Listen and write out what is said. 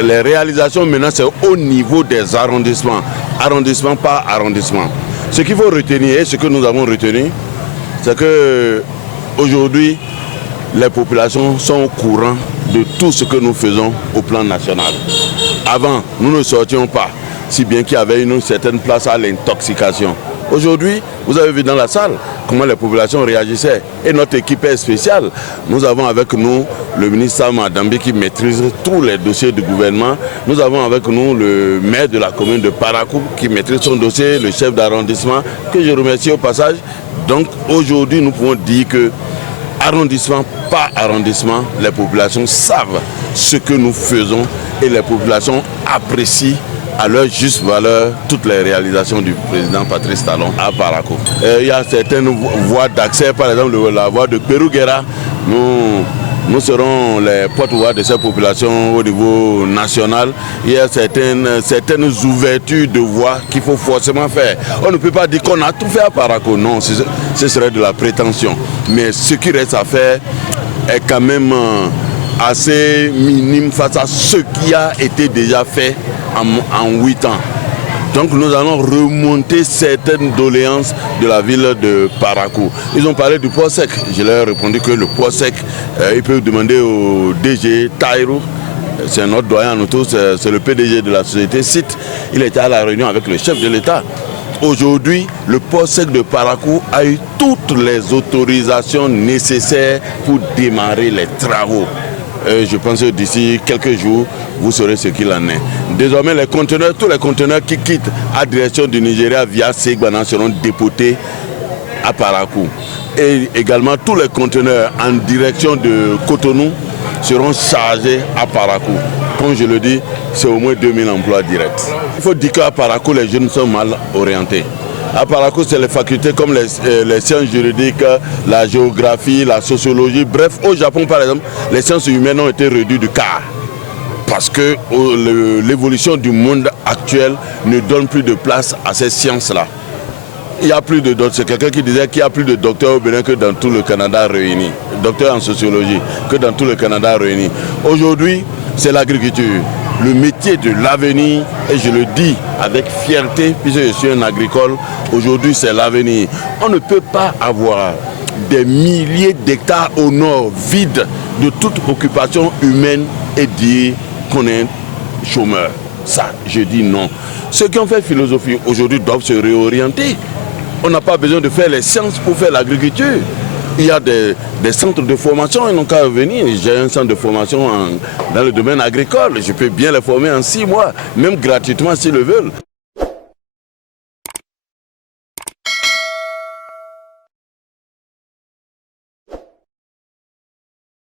les réalisations maintenant, c'est au niveau des arrondissements. Arrondissement par arrondissement. Ce qu'il faut retenir et ce que nous avons retenu, c'est que aujourd'hui, les populations sont au courant de tout ce que nous faisons au plan national. Avant, nous ne sortions pas, si bien qu'il y avait une certaine place à l'intoxication. Aujourd'hui, vous avez vu dans la salle comment les populations réagissaient. Et notre équipe est spéciale. Nous avons avec nous le ministre Sam Adambi qui maîtrise tous les dossiers du gouvernement. Nous avons avec nous le maire de la commune de Parakou qui maîtrise son dossier, le chef d'arrondissement, que je remercie au passage. Donc aujourd'hui, nous pouvons dire que arrondissement par arrondissement, les populations savent ce que nous faisons et les populations apprécient à leur juste valeur toutes les réalisations du président Patrice Talon à Parakou. Il y a certaines voies d'accès, par exemple la voie de Pérouguera. Nous serons les porte-voix de ces populations au niveau national. Il y a certaines ouvertures de voies qu'il faut forcément faire. On ne peut pas dire qu'on a tout fait à Parakou. Non, ce serait de la prétention. Mais ce qui reste à faire est quand même assez minime face à ce qui a été déjà fait en 8 ans. Donc nous allons remonter certaines doléances de la ville de Parakou. Ils ont parlé du port sec. Je leur ai répondu que le port sec, ils peuvent demander au DG Taïrou. C'est notre doyen en auto, c'est le PDG de la société SIT. Il était à la réunion avec le chef de l'État. Aujourd'hui, le port sec de Parakou a eu toutes les autorisations nécessaires pour démarrer les travaux. Je pense que d'ici quelques jours, vous saurez ce qu'il en est. Désormais, tous les conteneurs qui quittent à direction du Nigeria via Segbana seront dépotés à Parakou. Et également, tous les conteneurs en direction de Cotonou seront chargés à Parakou. Comme je le dis, c'est au moins 2000 emplois directs. Il faut dire qu'à Parakou, les jeunes sont mal orientés. À Parakou, c'est les facultés comme les sciences juridiques, la géographie, la sociologie. Bref, au Japon, par exemple, les sciences humaines ont été réduites du quart. Parce que l'évolution du monde actuel ne donne plus de place à ces sciences-là. Il y a plus de docteurs. C'est quelqu'un qui disait qu'il y a plus de docteurs au Bénin que dans tout le Canada réuni. Docteurs en sociologie que dans tout le Canada réuni. Aujourd'hui, c'est l'agriculture. Le métier de l'avenir, et je le dis avec fierté, puisque je suis un agricole, aujourd'hui c'est l'avenir. On ne peut pas avoir des milliers d'hectares au nord vides de toute occupation humaine et dire qu'on est chômeur. Ça, je dis non. Ceux qui ont fait philosophie aujourd'hui doivent se réorienter. On n'a pas besoin de faire les sciences pour faire l'agriculture. Il y a des centres de formation, ils n'ont qu'à venir. J'ai un centre de formation dans le domaine agricole. Je peux bien les former en 6 mois, même gratuitement s'ils le veulent.